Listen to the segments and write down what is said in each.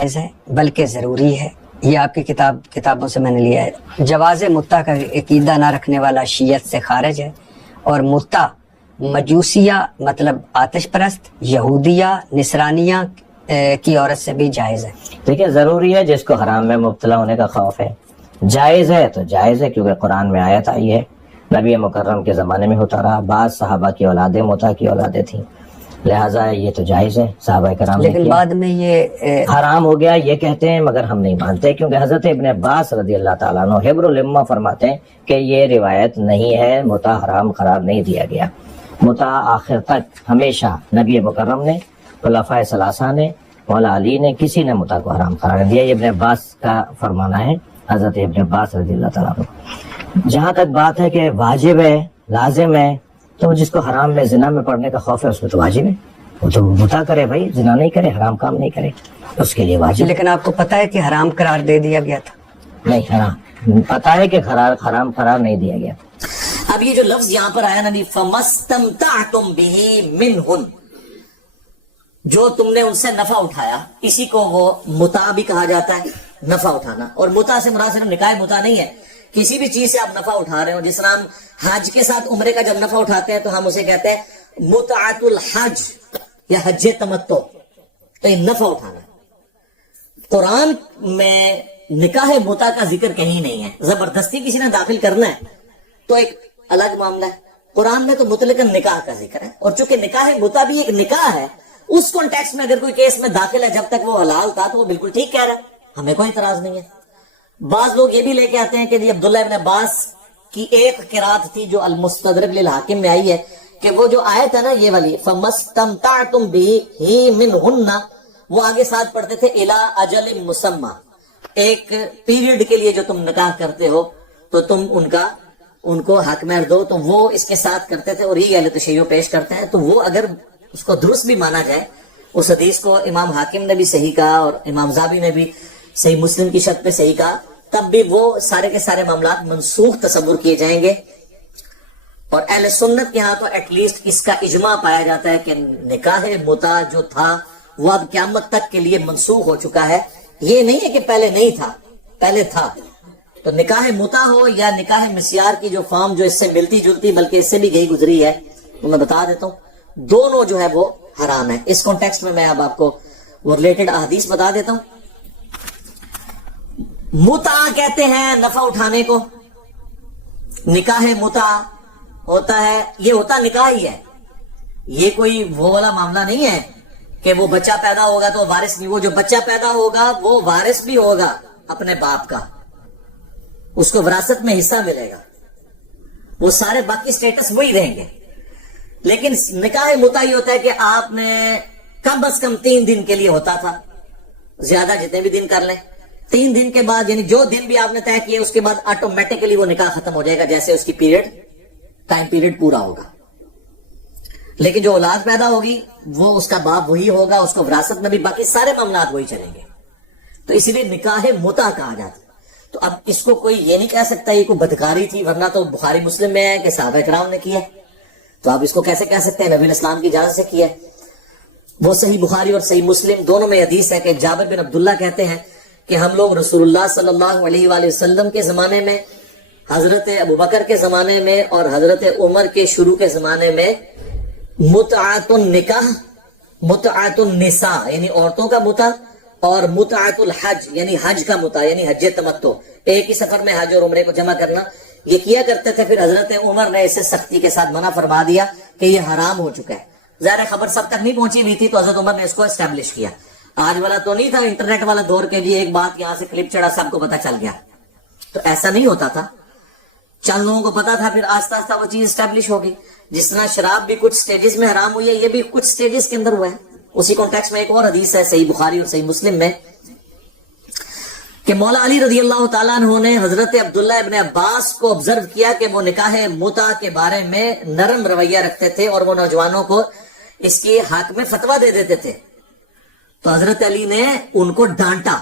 جائز ہے بلکہ ضروری ہے. یہ آپ کی کتابوں سے میں نے لیا ہے. جواز متع کا عقیدہ نہ رکھنے والا شیعت سے خارج ہے، اور متع مجوسیہ مطلب آتش پرست، یہودیہ، نصرانیہ کی عورت سے بھی جائز ہے. دیکھیں ضروری ہے جس کو حرام میں مبتلا ہونے کا خوف ہے. جائز ہے تو جائز ہے کیونکہ قرآن میں آیت آئی ہے، نبی مکرم کے زمانے میں ہوتا رہا، بعض صحابہ کی اولادیں متع کی اولادیں تھیں، لہٰذا یہ تو جائز ہے. صحابہ کرام نے لیکن کیا. بعد میں یہ حرام ہو گیا یہ کہتے ہیں مگر ہم نہیں مانتے، کیونکہ حضرت ابن عباس رضی اللہ تعالیٰ عنہ حبر الامہ فرماتے ہیں کہ یہ روایت نہیں ہے، متع حرام قرار نہیں دیا گیا. متع آخر تک ہمیشہ نبی مکرم نے، خلفائے ثلاثہ نے، مولا علی نے، کسی نے متع کو حرام قرار دیا. یہ ابن عباس کا فرمانا ہے، حضرت ابن عباس رضی اللہ تعالیٰ عنہ. جہاں تک بات ہے کہ واجب ہے، لازم ہے، تو جس کو حرام میں زنا میں پڑنے کا خوف ہے اس کو تو واجب ہے، وہ تو متع کرے بھائی، زنا نہیں کرے، حرام کام نہیں کرے، اس کے لیے واجب. لیکن آپ کو پتہ ہے کہ حرام قرار دے دیا گیا تھا. نہیں، حرام پتہ ہے کہ حرام قرار نہیں دیا گیا. اب یہ جو لفظ یہاں پر آیا نا، فَمَسْتَمْتَعْتُمْ بِهِ مِنْهُنْ، جو تم نے ان سے نفع اٹھایا، اسی کو وہ متع بھی کہا جاتا ہے، نفع اٹھانا. اور متع سے مراد صرف نکاح متع نہیں ہے، کسی بھی چیز سے آپ نفع اٹھا رہے ہو. جس طرح ہم حج کے ساتھ عمرے کا جب نفع اٹھاتے ہیں تو ہم اسے کہتے ہیں متعۃ الحج یا حج تمتع، تو یہ نفع اٹھانا. قرآن میں نکاح متع کا ذکر کہیں نہیں ہے. زبردستی کسی نے داخل کرنا ہے تو ایک الگ معاملہ ہے. قرآن میں تو مطلق نکاح کا ذکر ہے، اور چونکہ نکاح متع بھی ایک نکاح ہے، اس کانٹیکسٹ میں اگر کوئی کیس میں داخل ہے جب تک وہ حلال تھا تو وہ بالکل ٹھیک کہہ رہا ہے، ہمیں کوئی اعتراض نہیں ہے. بعض لوگ یہ بھی لے کے آتے ہیں کہ عبداللہ ابن عباس کی ایک قرات تھی جو المستدرک للحاکم میں آئی ہے، کہ وہ جو آیت ہے نا یہ والی فَمَسْتَمْتَعْتُمْ بِهِ مِنْهُنَّ، وہ آگے ساتھ پڑھتے تھے إِلَىٰ أَجَلٍ مُسَمَّى، ایک پیریڈ کے لیے جو تم نکاح کرتے ہو تو تم ان کو حق مہر دو. تو وہ اس کے ساتھ کرتے تھے، اور یہ اہل تشیع پیش کرتے ہیں. تو وہ اگر اس کو درست بھی مانا جائے، اس حدیث کو امام حاکم نے بھی صحیح کہا اور امام ذہبی نے بھی صحیح مسلم کی شرط پہ صحیح کہا، تب بھی وہ سارے کے سارے معاملات منسوخ تصور کیے جائیں گے. اور اہل سنت کے ہاں تو ایٹ لیسٹ اس کا اجماع پایا جاتا ہے کہ نکاح متع جو تھا وہ اب قیامت تک کے لیے منسوخ ہو چکا ہے. یہ نہیں ہے کہ پہلے نہیں تھا، پہلے تھا. تو نکاح متع ہو یا نکاح مسیار کی جو فارم جو اس سے ملتی جلتی بلکہ اس سے بھی گئی گزری ہے، تو میں بتا دیتا ہوں دونوں جو ہے وہ حرام ہے. اس کانٹیکسٹ میں اب آپ کو وہ ریلیٹڈ احادیث بتا دیتا ہوں. متع کہتے ہیں نفع اٹھانے کو. نکاح متع ہوتا ہے، یہ ہوتا نکاح ہی ہے، یہ کوئی وہ والا معاملہ نہیں ہے کہ وہ بچہ پیدا ہوگا تو وارث نہیں. وہ جو بچہ پیدا ہوگا وہ وارث بھی ہوگا اپنے باپ کا، اس کو وراثت میں حصہ ملے گا، وہ سارے باقی سٹیٹس وہی رہیں گے. لیکن نکاح متع یہ ہوتا ہے کہ آپ نے کم از کم 3 دن کے لیے ہوتا تھا، زیادہ جتنے بھی دن کر لیں، 3 دن کے بعد یعنی جو دن بھی آپ نے طے کیے اس کے بعد آٹومیٹکلی وہ نکاح ختم ہو جائے گا جیسے اس کی ٹائم پیریڈ پورا ہوگا. لیکن جو اولاد پیدا ہوگی وہ اس کا باپ وہی ہوگا، اس کو وراثت میں بھی باقی سارے معاملات وہی چلیں گے. تو اسی لیے نکاح متع کہا جاتا ہے. تو اب اس کو کوئی یہ نہیں کہہ سکتا یہ کوئی بدکاری تھی، ورنہ تو بخاری مسلم میں ہے کہ صحابہ کرام نے کیا، تو آپ اس کو کیسے کہہ سکتے ہیں نبی اسلام کی اجازت سے کیا ہے. وہ صحیح بخاری اور صحیح مسلم دونوں میں حدیث ہے کہ جابر بن عبداللہ کہتے ہیں کہ ہم لوگ رسول اللہ صلی اللہ علیہ وآلہ وسلم کے زمانے میں، حضرت ابوبکر کے زمانے میں اور حضرت عمر کے شروع کے زمانے میں متعۃ النکاح، متعۃ النساء یعنی عورتوں کا متع، اور متعۃ الحج یعنی حج کا متع یعنی حج تمتع، ایک ہی سفر میں حج اور عمرے کو جمع کرنا، یہ کیا کرتے تھے. پھر حضرت عمر نے اسے سختی کے ساتھ منع فرما دیا کہ یہ حرام ہو چکا ہے. ظاہر خبر سب تک نہیں پہنچی ہوئی تھی تو حضرت عمر نے اس کو اسٹیبلش کیا. آج والا تو نہیں تھا انٹرنیٹ والا دور کے لیے ایک بات یہاں سے کلپ چڑھا سب کو پتا چل گیا، تو ایسا نہیں ہوتا تھا. چند لوگوں کو پتا تھا، پھر آہستہ آہستہ وہ چیز اسٹیبلش ہوگی. جس طرح شراب بھی کچھ سٹیجز میں حرام ہوئی ہے، یہ بھی کچھ سٹیجز کے اندر ہوا ہے. اسی کانٹیکسٹ میں ایک اور حدیث ہے صحیح بخاری اور صحیح مسلم میں کہ مولا علی رضی اللہ تعالیٰ عنہ نے حضرت عبداللہ ابن عباس کو آبزرو کیا کہ وہ نکاح متع کے بارے میں نرم رویہ رکھتے تھے اور وہ نوجوانوں کو اس کی حق میں فتویٰ دے دیتے تھے. تو حضرت علی نے ان کو ڈانٹا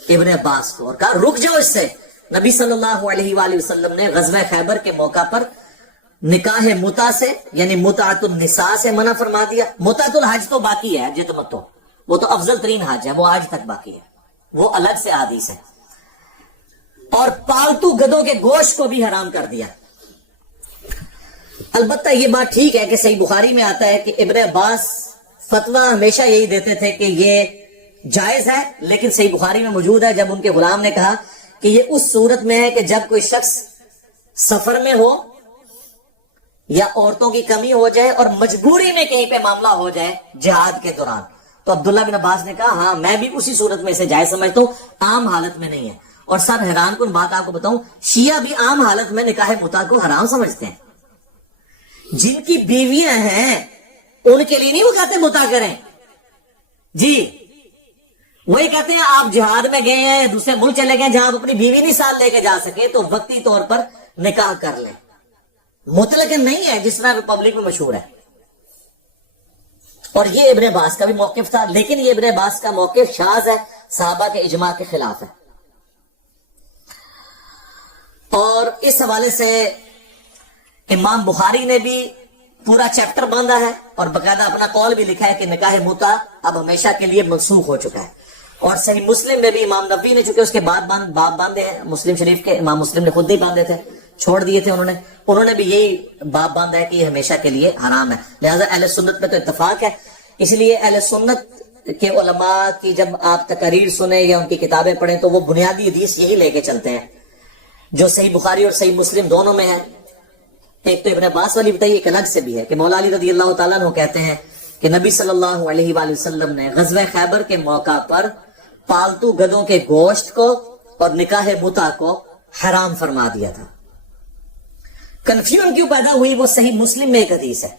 ابن عباس کو اور کہا رک جاؤ اس سے. نبی صلی اللہ علیہ وآلہ وسلم نے غزوہ خیبر کے موقع پر نکاح متع سے یعنی متعۃ النساء سے منع فرما دیا. متعۃ الحج تو باقی ہے، حج تمتع، وہ تو افضل ترین حج ہے، وہ آج تک باقی ہے، وہ الگ سے حدیث ہے. اور پالتو گدوں کے گوشت کو بھی حرام کر دیا. البتہ یہ بات ٹھیک ہے کہ صحیح بخاری میں آتا ہے کہ ابن عباس فتویٰ ہمیشہ یہی دیتے تھے کہ یہ جائز ہے، لیکن صحیح بخاری میں موجود ہے جب ان کے غلام نے کہا کہ یہ اس صورت میں ہے کہ جب کوئی شخص سفر میں ہو یا عورتوں کی کمی ہو جائے اور مجبوری میں کہیں پہ معاملہ ہو جائے جہاد کے دوران. تو عبداللہ بن عباس نے کہا ہاں میں بھی اسی صورت میں اسے جائز سمجھتا ہوں، عام حالت میں نہیں ہے. اور سر حیران کن بات آپ کو بتاؤں، شیعہ بھی عام حالت میں نکاح متع کو حرام سمجھتے ہیں. جن کی بیویاں ہیں ان کے لیے نہیں وہ کہتے متع کریں جی، وہی کہتے ہیں آپ جہاد میں گئے ہیں، دوسرے ملک چلے گئے جہاں آپ اپنی بیوی نہیں ساتھ لے کے جا سکے تو وقتی طور پر نکاح کر لیں. مطلق نہیں ہے جس طرح پبلک میں مشہور ہے. اور یہ ابن عباس کا بھی موقف تھا، لیکن یہ ابن عباس کا موقف شاذ ہے، صحابہ کے اجماع کے خلاف ہے. اور اس حوالے سے امام بخاری نے بھی پورا چیپٹر باندھا ہے اور باقاعدہ اپنا قول بھی لکھا ہے کہ نکاح متع اب ہمیشہ کے لیے منسوخ ہو چکا ہے. اور صحیح مسلم میں بھی امام نبوی نے چونکہ اس کے بعد باب باندھے ہیں، مسلم شریف کے امام مسلم نے خود ہی باندھے تھے، چھوڑ دیے تھے انہوں نے بھی یہی باب باندھا ہے کہ یہ ہمیشہ کے لیے حرام ہے. لہذا اہل سنت میں تو اتفاق ہے. اس لیے اہل سنت کے علماء کی جب آپ تقاریر سنیں یا ان کی کتابیں پڑھیں تو وہ بنیادی حدیث یہی لے کے چلتے ہیں جو صحیح بخاری اور صحیح مسلم دونوں میں ہے. ایک تو ابن عباس والی بتائیے، ایک الگ سے بھی ہے کہ مولا علی رضی اللہ تعالیٰ عنہ کہتے ہیں کہ نبی صلی اللہ علیہ وآلہ وسلم نے غزوہ خیبر کے موقع پر پالتو گدوں کے گوشت کو اور نکاح متع کو حرام فرما دیا تھا. کنفیوژن کیوں پیدا ہوئی؟ وہ صحیح مسلم میں ایک حدیث ہے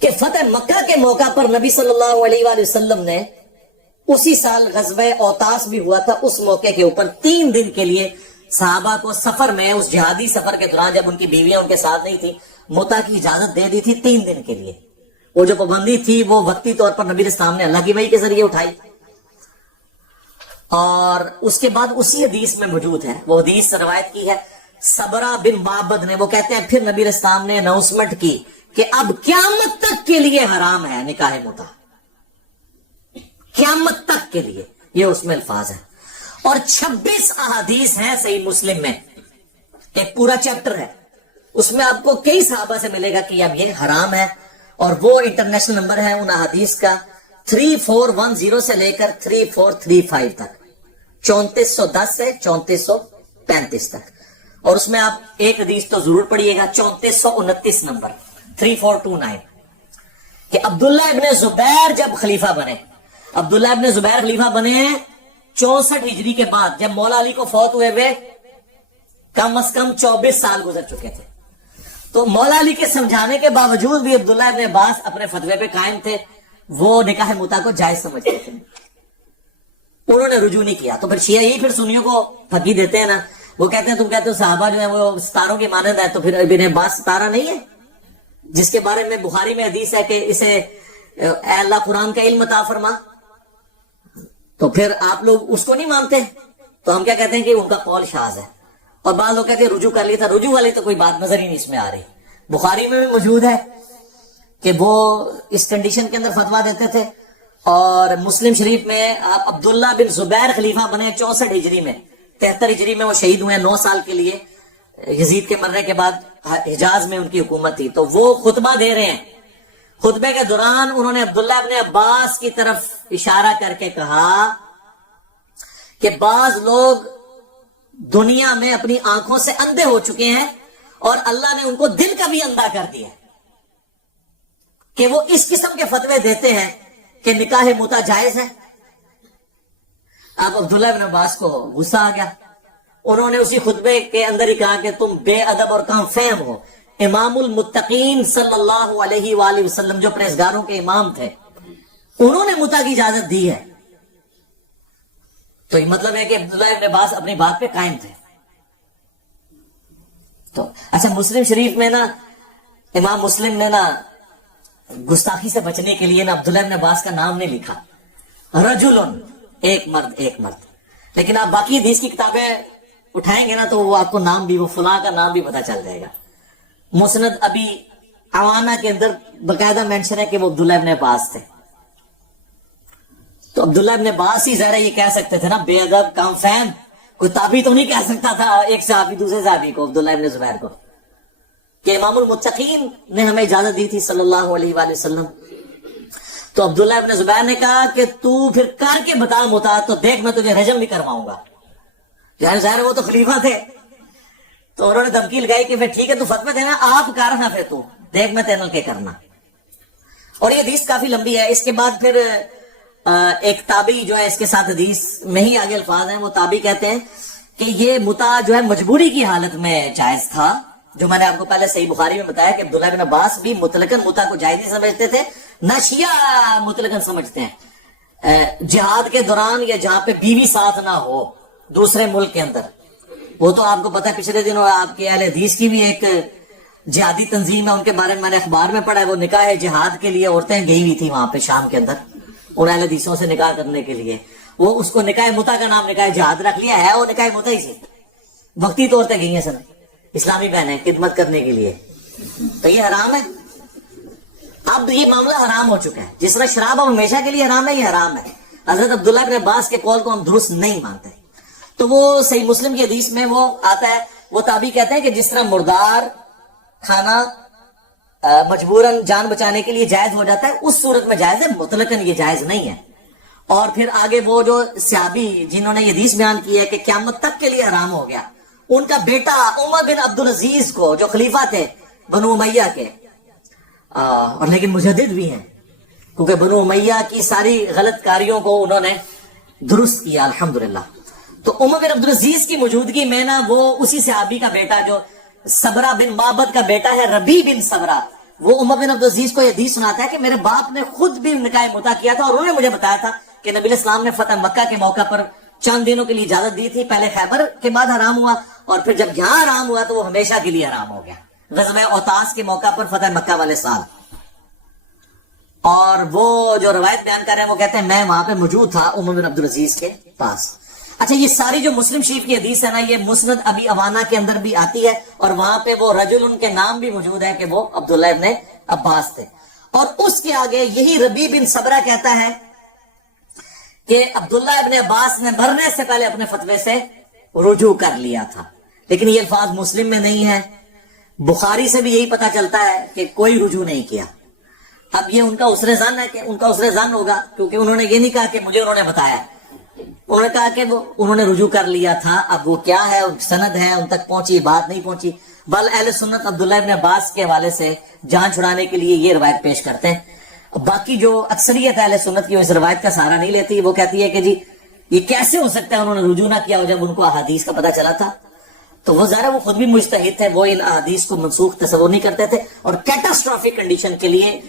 کہ فتح مکہ کے موقع پر نبی صلی اللہ علیہ وآلہ وسلم نے اسی سال غزوہ اوتاس بھی ہوا تھا، اس موقع کے اوپر 3 دن کے لیے صحابہ کو سفر میں، اس جہادی سفر کے دوران جب ان کی بیویاں ان کے ساتھ نہیں تھی، متع کی اجازت دے دی تھی 3 دن کے لیے. وہ جو پابندی تھی وہ وقتی طور پر نبی اسلام نے اللہ کی وحی کے ذریعے اٹھائی. اور اس کے بعد اسی حدیث میں موجود ہے، وہ حدیث روایت کی ہے صبرہ بن معبد نے، وہ کہتے ہیں پھر نبی اسلام نے اناؤنسمنٹ کی کہ اب قیامت تک کے لیے حرام ہے نکاح متع، قیامت تک کے لیے، یہ اس میں الفاظ ہیں. اور 26 احادیث ہیں صحیح مسلم میں، ایک پورا چیپٹر ہے، اس میں آپ کو کئی صحابہ سے ملے گا کہ اب یہ حرام ہے. اور وہ انٹرنیشنل نمبر ہے ان احادیث کا 3410 سے لے کر 3435 تک، 3410 سے 3435 تک. اور اس میں آپ ایک حدیث تو ضرور پڑھیے گا 3429 نمبر 3429 کہ عبداللہ ابن زبیر جب خلیفہ بنے، عبداللہ ابن زبیر خلیفہ بنے 64 ہجری کے بعد، جب مولا علی کو فوت ہوئے ہوئے کم از کم 24 سال گزر چکے تھے. تو مولا علی کے سمجھانے کے باوجود بھی عبداللہ ابن عباس اپنے فتوے پہ قائم تھے، وہ نکاح متع کو جائز سمجھتے تھے، انہوں نے رجوع نہیں کیا. تو پھر شیعہ یہی پھر سنیوں کو پھکی دیتے ہیں نا، وہ کہتے ہیں تم کہتے ہو صحابہ جو ہیں وہ ستاروں کی مانند ہے، تو پھر ابن عباس ستارہ نہیں ہے جس کے بارے میں بخاری میں حدیث ہے کہ اسے اے اللہ قرآن کا علم عطا فرما؟ تو پھر آپ لوگ اس کو نہیں مانتے. تو ہم کیا کہتے ہیں کہ ان کا قول شاذ ہے. اور بعض لوگ کہتے ہیں رجوع کر لیا تھا، رجوع والی تو کوئی بات نظر ہی نہیں اس میں آ رہی. بخاری میں بھی موجود ہے کہ وہ اس کنڈیشن کے اندر فتویٰ دیتے تھے. اور مسلم شریف میں آپ عبداللہ بن زبیر خلیفہ بنے 64 ہجری میں، 73 ہجری میں وہ شہید ہوئے 9 سال کے لیے، یزید کے مرنے کے بعد حجاز میں ان کی حکومت تھی. تو وہ خطبہ دے رہے ہیں، خطبے کے دوران انہوں نے عبداللہ ابن عباس کی طرف اشارہ کر کے کہا کہ بعض لوگ دنیا میں اپنی آنکھوں سے اندھے ہو چکے ہیں اور اللہ نے ان کو دل کا بھی اندھا کر دیا کہ وہ اس قسم کے فتوے دیتے ہیں کہ نکاح متع جائز ہے. اب عبداللہ ابن عباس کو غصہ آ گیا، انہوں نے اسی خطبے کے اندر ہی کہا کہ تم بے ادب اور کم فہم ہو. امام المتقین صلی اللہ علیہ وآلہ وسلم جو پرہیزگاروں کے امام تھے، انہوں نے متع کی اجازت دی ہے. تو یہ مطلب ہے کہ عبداللہ ابن عباس اپنی بات پہ قائم تھے. تو اچھا مسلم شریف میں نا امام مسلم نے نا گستاخی سے بچنے کے لیے نا عبداللہ ابن عباس کا نام نہیں لکھا، رجلن، ایک مرد، ایک مرد. لیکن آپ باقی حدیث کی کتابیں اٹھائیں گے نا تو وہ آپ کو نام بھی، وہ فلاں کا نام بھی پتا چل جائے گا. مسند ابی عوانہ کے اندر باقاعدہ مینشن ہے کہ وہ عبداللہ ابن عباس تھے. تو عبداللہ ابن عباس ہی ذرا یہ کہہ سکتے تھے نا، بے ادب کم فہم، کوئی تابعی تو نہیں کہہ سکتا تھا ایک صحابی دوسرے صحابی کو، عبداللہ ابن زبیر کو، کہ امام المتقین نے ہمیں اجازت دی تھی صلی اللہ علیہ وآلہ وسلم. تو عبداللہ ابن زبیر نے کہا کہ تو پھر کر کے بتا متا، تو دیکھ میں تجھے رجم بھی کرواؤں گا. ظاہر وہ تو خلیفہ تھے، تو انہوں نے دھمکی لگائی کہ پھر ٹھیک ہے تو فتوی دینا، آپ کر ہاں، پھر تو دیکھ میں تینوں کے کرنا. اور یہ حدیث کافی لمبی ہے. اس کے بعد پھر ایک تابعی جو ہے اس کے ساتھ حدیث میں ہی آگے الفاظ ہیں، وہ تابعی کہتے ہیں کہ یہ متع جو ہے مجبوری کی حالت میں جائز تھا، جو میں نے آپ کو پہلے صحیح بخاری میں بتایا کہ عبداللہ بن عباس بھی مطلقاً متع کو جائز نہیں سمجھتے تھے، نہ شیعہ مطلقاً سمجھتے ہیں. جہاد کے دوران یا جہاں پہ بیوی ساتھ نہ ہو دوسرے ملک کے اندر، وہ تو آپ کو پتا ہے پچھلے دنوں آپ کے اہل حدیث کی بھی ایک جہادی تنظیم ہے، ان کے بارے میں میں نے اخبار میں پڑھا ہے، وہ نکاح جہاد کے لیے عورتیں گئی ہوئی تھی وہاں پہ شام کے اندر ان اہل حدیثوں سے نکاح کرنے کے لیے. وہ اس کو نکاح متع کا نام نکاح جہاد رکھ لیا ہے، وہ نکاح متع ہی سے وقتی طور پہ گئی ہیں سر اسلامی بہنیں خدمت کرنے کے لیے. تو یہ حرام ہے. اب یہ معاملہ حرام ہو چکا ہے، جس طرح شراب اب ہمیشہ کے لیے حرام ہے، یہ حرام ہے. حضرت عبداللہ بن عباس کے قول کو ہم درست نہیں مانتے. تو وہ صحیح مسلم کی حدیث میں وہ آتا ہے، وہ تابعی کہتے ہیں کہ جس طرح مردار کھانا مجبوراً جان بچانے کے لیے جائز ہو جاتا ہے، اس صورت میں جائز ہے، مطلقاً یہ جائز نہیں ہے. اور پھر آگے وہ جو صحابی جنہوں نے یہ حدیث بیان کی ہے کہ قیامت تک کے لیے حرام ہو گیا، ان کا بیٹا عمر بن عبدالعزیز کو، جو خلیفہ تھے بنو امیہ کے، اور لیکن مجدد بھی ہیں، کیونکہ بنو امیہ کی ساری غلط کاریوں کو انہوں نے درست کیا الحمدللہ. تو عمر بن عبدالعزیز کی موجودگی میں نا، وہ اسی صحابی کا بیٹا جو صبرہ بن معبد کا بیٹا ہے، ربیع بن صبرہ، وہ عمر بن عبدالعزیز کو یہ حدیث سناتا ہے کہ میرے باپ نے خود بھی نکاح متع کیا تھا، اور انہوں نے مجھے بتایا تھا کہ نبی اسلام نے فتح مکہ کے موقع پر چند دنوں کے لیے اجازت دی تھی، پہلے خیبر کے بعد حرام ہوا، اور پھر جب یہاں حرام ہوا تو وہ ہمیشہ کے لیے حرام ہو گیا غزوہ اوتاس کے موقع پر فتح مکہ والے سال. اور وہ جو روایت بیان کر رہے ہیں وہ کہتے ہیں میں وہاں پہ موجود تھا عمر بن عبدالعزیز کے پاس. اچھا، یہ ساری جو مسلم شریف کی حدیث ہے نا، یہ مسند ابی عوانہ کے اندر بھی آتی ہے، اور وہاں پہ وہ رجل ان کے نام بھی موجود ہے کہ وہ عبداللہ ابن عباس تھے. اور اس کے آگے یہی ربیع بن صبرہ کہتا ہے کہ عبداللہ ابن عباس نے مرنے سے پہلے اپنے فتوے سے رجوع کر لیا تھا. لیکن یہ الفاظ مسلم میں نہیں ہے، بخاری سے بھی یہی پتا چلتا ہے کہ کوئی رجوع نہیں کیا. اب یہ ان کا عذر ظن ہے کہ ان کا عذر ظن ہوگا، کیونکہ انہوں نے یہ نہیں کہا کہ مجھے انہوں نے بتایا، انہوں نے کہا کہ وہ انہوں نے رجوع کر لیا تھا. اب وہ کیا ہے، سند ہے ان تک پہنچی، بات نہیں پہنچی. بل اہل سنت عبداللہ ابن عباس کے حوالے سے جان چھڑانے کے لیے یہ روایت پیش کرتے ہیں. باقی جو اکثریت اہل سنت کی وہ اس روایت کا سہارا نہیں لیتی، وہ کہتی ہے کہ جی یہ کیسے ہو سکتا ہے انہوں نے رجوع نہ کیا ہو جب ان کو احادیث کا پتہ چلا تھا. تو وہ ظاہر وہ خود بھی مجتہد تھے، وہ ان احادیث کو منسوخ تصور نہیں کرتے تھے اور کیٹاسٹرافک کنڈیشن کے لیے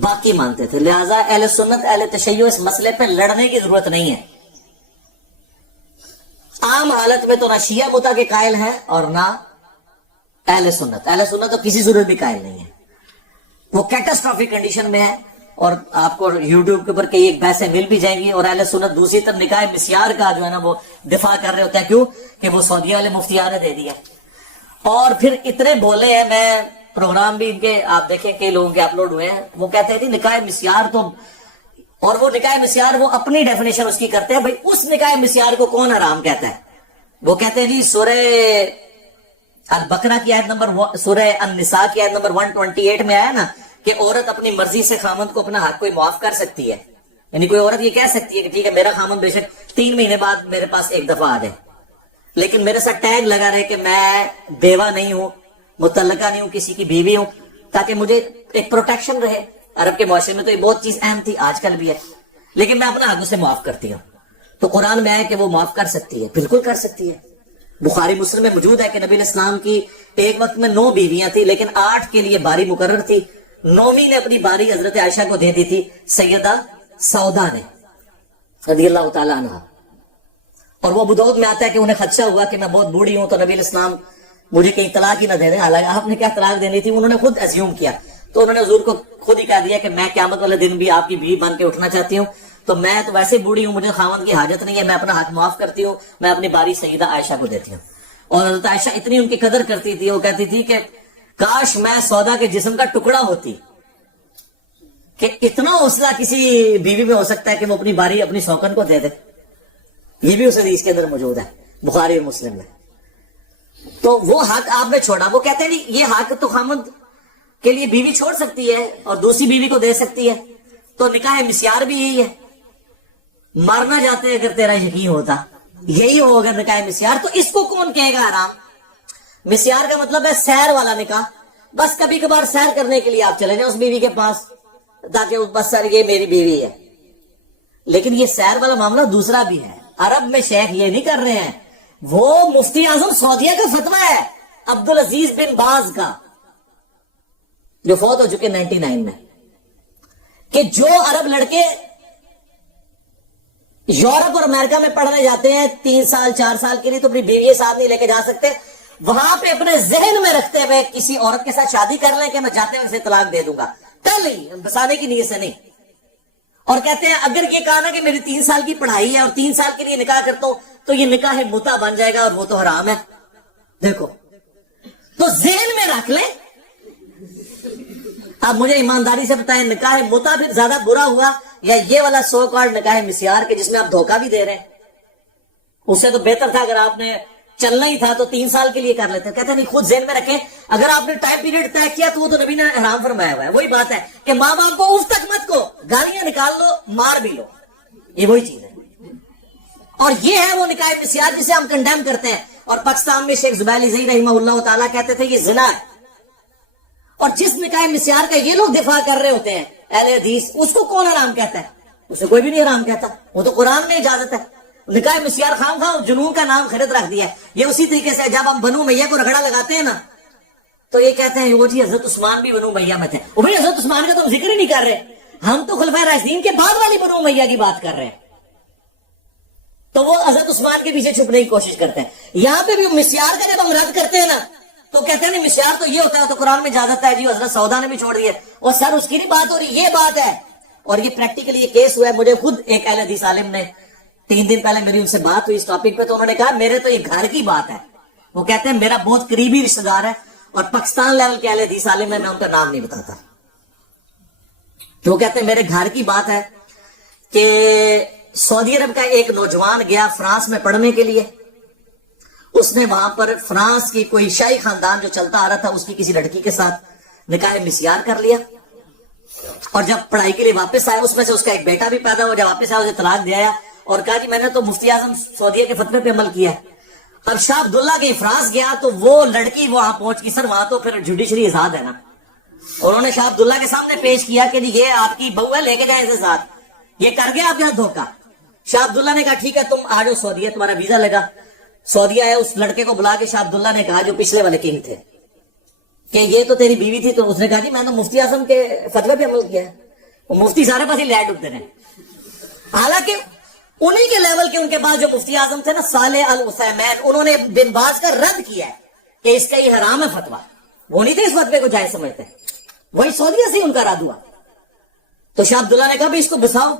باقی مانتے تھے. لہٰذا اہل سنت اہل تشیع اس مسئلے پہ لڑنے کی ضرورت نہیں ہے. عام حالت میں تو نہ شیعہ متع کے قائل ہیں اور نہ اہل سنت تو کسی ضرورت بھی قائل نہیں ہے. وہ کیٹاسٹرافک کنڈیشن میں ہے، اور آپ کو یوٹیوب کے اوپر کئی ایک بحثیں مل بھی جائیں گی. اور اہل سنت دوسری طرف نکاح مسیار کا جو ہے نا وہ دفاع کر رہے ہوتے ہیں، کیوں کہ وہ سعودیہ والے مفتیان نے دے دیا. اور پھر اتنے بولے ہیں، میں پروگرام بھی ان کے آپ دیکھیں کئی لوگوں کے اپلوڈ ہوئے ہیں، وہ کہتے ہیں کہ نکاح مسیار تو، اور وہ نکاح مسیار وہ اپنی ڈیفینیشن اس کی کرتے ہیں. بھائی اس نکاح مسیار کو کون حرام کہتا ہے؟ وہ کہتے ہیں جی سورہ البقرہ کی آیت نمبر، سورہ النساء کی آیت نمبر 128 میں آیا نا کہ عورت اپنی مرضی سے خامند کو اپنا حق کوئی معاف کر سکتی ہے. یعنی کوئی عورت یہ کہہ سکتی ہے کہ ٹھیک ہے میرا خامند بے شک 3 مہینے بعد میرے پاس ایک دفعہ آ جائے، لیکن میرے ساتھ ٹیگ لگا رہے کہ میں بیوہ نہیں ہوں، متعلقہ نہیں ہوں، کسی کی بیوی ہوں، تاکہ مجھے ایک پروٹیکشن رہے. عرب کے معاشرے میں تو یہ بہت چیز اہم تھی، آج کل بھی ہے، لیکن میں اپنا حق اسے معاف کرتی ہوں. تو قرآن میں آئے کہ وہ معاف کر سکتی ہے، بالکل کر سکتی ہے. بخاری مسلم میں موجود ہے کہ نبی الاسلام کی ایک وقت میں 9 بیویاں تھیں، لیکن 8 کے لیے باری مقرر تھی. 9ویں نے اپنی باری حضرت عائشہ کو دے دی تھی، سیدہ سودا نے رضی اللہ تعالیٰ عنہ. اور وہ ابو داؤد میں آتا ہے کہ انہیں خدشہ ہوا کہ میں بہت بوڑھی ہوں، تو نبی الاسلام مجھے کہیں طلاق ہی نہ دے دیں. حالانکہ آپ نے کیا طلاق دینی تھی، انہوں نے خود ایزیوم کیا. تو انہوں نے حضور کو خود ہی کہہ دیا کہ میں قیامت والے دن بھی آپ کی بیوی بن کے اٹھنا چاہتی ہوں، تو میں تو ویسے بوڑھی ہوں، مجھے خاوند کی حاجت نہیں ہے، میں اپنا حق معاف کرتی ہوں، میں اپنی باری سیدہ عائشہ کو دیتی ہوں. اور حضرت عائشہ اتنی ان کی قدر کرتی تھی، وہ کہتی تھی کہ کاش میں سودا کے جسم کا ٹکڑا ہوتی کہ اتنا حوصلہ کسی بیوی میں ہو سکتا ہے کہ وہ اپنی باری اپنی سوکن کو دے دے. یہ بھی اس حدیث کے اندر موجود ہے بخاری اور مسلم میں. تو وہ حق آپ نے چھوڑا. وہ کہتے ہیں جی یہ حق تو خامد کے لیے بیوی چھوڑ سکتی ہے اور دوسری بیوی کو دے سکتی ہے. تو نکاح مسیار بھی یہی ہے. مارنا جاتے اگر تیرا یقین ہوتا یہی ہو اگر نکاح مسیار, تو اس کو کون کہے گا حرام؟ مسیار کا مطلب ہے سیر والا نکاح. بس کبھی کبھار سیر کرنے کے لیے آپ چلے جائیں اس بیوی کے پاس تاکہ بس سر یہ میری بیوی ہے. لیکن یہ سیر والا معاملہ دوسرا بھی ہے. عرب میں شیخ یہ نہیں کر رہے ہیں. وہ مفتی اعظم سعودیہ کا فتویٰ ہے عبدالعزیز بن باز کا, جو فوت ہو چکے 99 میں, کہ جو عرب لڑکے یورپ اور امریکہ میں پڑھنے جاتے ہیں 3 سال 4 سال کے لیے تو اپنی بیوی کے ساتھ نہیں لے کے جا سکتے. وہاں پہ اپنے ذہن میں رکھتے ہوئے کسی عورت کے ساتھ شادی کر لیں کہ میں جاتے ہوئے اسے طلاق دے دوں گا, کل نہیں, بسانے کی نیت سے نہیں. اور کہتے ہیں اگر یہ کہا نا کہ میری 3 سال کی پڑھائی ہے اور 3 سال کے لیے نکاح کرتا ہوں تو یہ نکاح متع بن جائے گا اور وہ تو حرام ہے. دیکھو تو ذہن میں رکھ لیں. اب مجھے ایمانداری سے بتائیں نکاح متع پھر زیادہ برا ہوا یا یہ والا سو کارڈ نکاح مسیار کے جس میں آپ دھوکہ بھی دے رہے ہیں؟ اس سے تو بہتر تھا اگر آپ نے چلنا ہی تھا تو 3 سال کے لیے کر لیتے. کہتے ہیں نہیں, خود ذہن میں رکھیں اگر آپ نے ٹائم پیریڈ طے کیا تو وہ تو نبی نے حرام فرمایا ہوا ہے. وہی بات ہے کہ ماں باپ کو اف تک مت کو, گالیاں نکال لو, مار بھی لو, یہ وہی چیز ہے. اور یہ ہے وہ نکاح مسیار جسے ہم کنڈیم کرتے ہیں. اور پاکستان میں شیخ زبیر علی رحمہ اللہ تعالیٰ کہتے تھے یہ زنا ہے. اور جس نکاح مسیار کا یہ لوگ دفاع کر رہے ہوتے ہیں اہل حدیث, اس کو کون حرام کہتا ہے؟ اسے کوئی بھی نہیں حرام کہتا, وہ تو قرآن میں اجازت ہے. نکاح مسیار خام خواہ جنون کا نام خرید رکھ دیا ہے. یہ اسی طریقے سے جب ہم بنو میاں کو رگڑا لگاتے ہیں نا تو یہ کہتے ہیں وہ جی حضرت عثمان بھی بنو میاں میں تھے. وہ بھائی حضرت عثمان کا تو ہم ذکر ہی نہیں کر رہے, ہم تو خلفائے راشدین کے بعد والی بنو میاں کی بات کر رہے ہیں. تو وہ حضرت عثمان کے پیچھے چھپنے کی کوشش کرتے ہیں. یہاں پہ بھی مسیار کا جب ہم رد کرتے ہیں نا تو کہتے ہیں نہیں مسیار تو یہ ہوتا ہے, تو قرآن میں اجازت ہے جی, حضرت سودا نے بھی چھوڑ دی ہے. اور سر اس کی نہیں بات ہو رہی, یہ بات ہے. اور یہ پریکٹیکلی یہ کیس ہوا ہے. مجھے خود ایک اہل حدیث عالم نے 3 دن پہلے میری ان سے بات ہوئی اس ٹاپک پہ, تو انہوں نے کہا میرے تو یہ گھر کی بات ہے. وہ کہتے ہیں میرا بہت قریبی رشتہ دار ہے اور پاکستان لیول کے اہل حدیث عالم ہے, میں ان کا نام نہیں بتاتا. تو وہ کہتے ہیں میرے گھر کی بات ہے کہ سعودی عرب کا ایک نوجوان گیا فرانس میں پڑھنے کے لیے. اس نے وہاں پر فرانس کی کوئی شاہی خاندان جو چلتا آ رہا تھا اس کی کسی لڑکی کے ساتھ نکاح مسیار کر لیا. اور جب پڑھائی کے لیے واپس آیا اس میں سے اس کا ایک بیٹا بھی پیدا ہوا. جب واپس آیا اسے طلاق دے آیا اور کہا کہ میں نے تو مفتی اعظم سعودیہ کے فتوے پہ عمل کیا ہے. اب شاہ عبداللہ کے فرانس گیا تو وہ لڑکی وہاں پہنچ گئی. سر وہاں تو پھر جوڈیشری آزاد ہے نا. اور انہوں نے شاہ عبداللہ کے سامنے پیش کیا کہ یہ آپ کی بہو ہے, لے کے جائیں اسے ساتھ. یہ کر گیا آپ یہاں دھوکہ. شاہ عبداللہ نے کہا ٹھیک ہے تم آ جاؤ سعودیہ, تمہارا ویزا لگا. سعودیہ ہے, اس لڑکے کو بلا کے شاہ عبداللہ نے کہا جو پچھلے والے کنگ تھے کہ یہ تو تیری بیوی تھی. تو اس نے کہا جی میں نے مفتی اعظم کے فتوے پہ عمل کیا ہے. وہ مفتی سارے پاس ہی لیٹ اٹھتے رہے. حالانکہ انہی کے لیول کے ان کے پاس جو مفتی اعظم تھے نا صالح العثیمین, انہوں نے بن باز کا رد کیا ہے کہ اس کا یہ حرام ہے فتویٰ. وہ نہیں تھے اس فتوے کو جائز سمجھتے, وہی سعودیہ سے ان کا رد ہوا. تو شاہ عبداللہ نے کہا بھی اس کو بساؤ.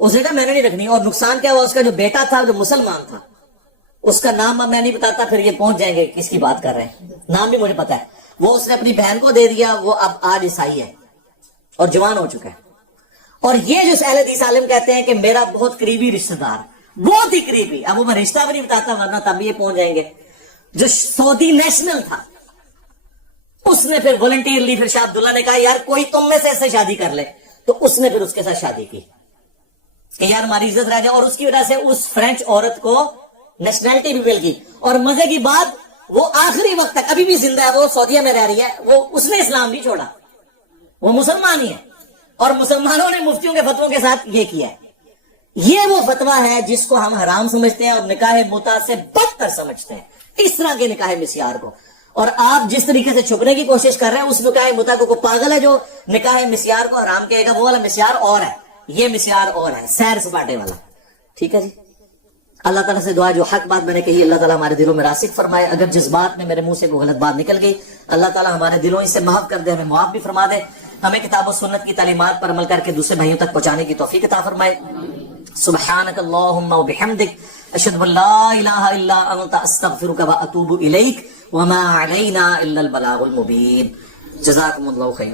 اس نے کہا میں نے نہیں رکھنی. اور نقصان کیا ہوا, اس کا جو بیٹا تھا جو مسلمان تھا اس کا نام میں نہیں بتاتا, پھر یہ پہنچ جائیں گے کس کی بات کر رہے ہیں. نام بھی مجھے پتا ہے. وہ اس نے اپنی بہن کو دے دیا. وہ اب آج عیسائی ہے اور جوان ہو چکا ہے. اور یہ جو اہل حدیث عالم کہتے ہیں کہ میرا بہت قریبی رشتہ دار, بہت ہی قریبی, اب وہ میں رشتہ بھی نہیں بتاتا ورنہ تب یہ پہنچ جائیں گے, جو سعودی نیشنل تھا, اس نے پھر والنٹیئرلی پھر شاہ عبداللہ نے کہا یار کوئی تم میں سے ایسے شادی کر لے. تو اس نے پھر اس کے ساتھ شادی کی کہ یار ہماری عزت رہ جائے. اور اس کی وجہ سے اس فرینچ عورت کو نیشنلٹی بھی مل گئی. اور مزے کی بات, وہ آخری وقت تک ابھی بھی زندہ ہے, وہ سعودیہ میں رہ رہی ہے. وہ اس نے اسلام نہیں چھوڑا, وہ مسلمان ہی ہے. اور مسلمانوں نے مفتیوں کے فتووں کے ساتھ یہ کیا ہے. یہ وہ فتویٰ ہے جس کو ہم حرام سمجھتے ہیں اور نکاح متع سے بدتر سمجھتے ہیں, اس طرح کے نکاح مسیار کو. اور آپ جس طریقے سے چھپنے کی کوشش کر رہے ہیں اس نکاح متع کو, پاگل ہے جو نکاح مسیار کو حرام کہے گا. وہ والا مسیار اور ہے, یہ مسیار اور ہے, سیر سپاٹے والا. ٹھیک ہے جی. اللہ تعالیٰ سے دعا جو حق بات میں نے کہی اللہ تعالیٰ ہمارے دلوں میں راسخ فرمائے. اگر جذبات میں میرے منہ سے کوئی غلط بات نکل گئی اللہ تعالیٰ ہمارے دلوں سے معاف کر دے, ہمیں معاف بھی فرما دے. ہمیں کتاب و سنت کی تعلیمات پر عمل کر کے دوسرے بھائیوں تک پہنچانے کی توفیق عطا فرمائے. سبحانک اللہم و بحمدک اشہد ان لا الہ الا انت استغفرک و اتوب الیک وما علینا الا البلاغ المبین. جزاکم اللہ خیر.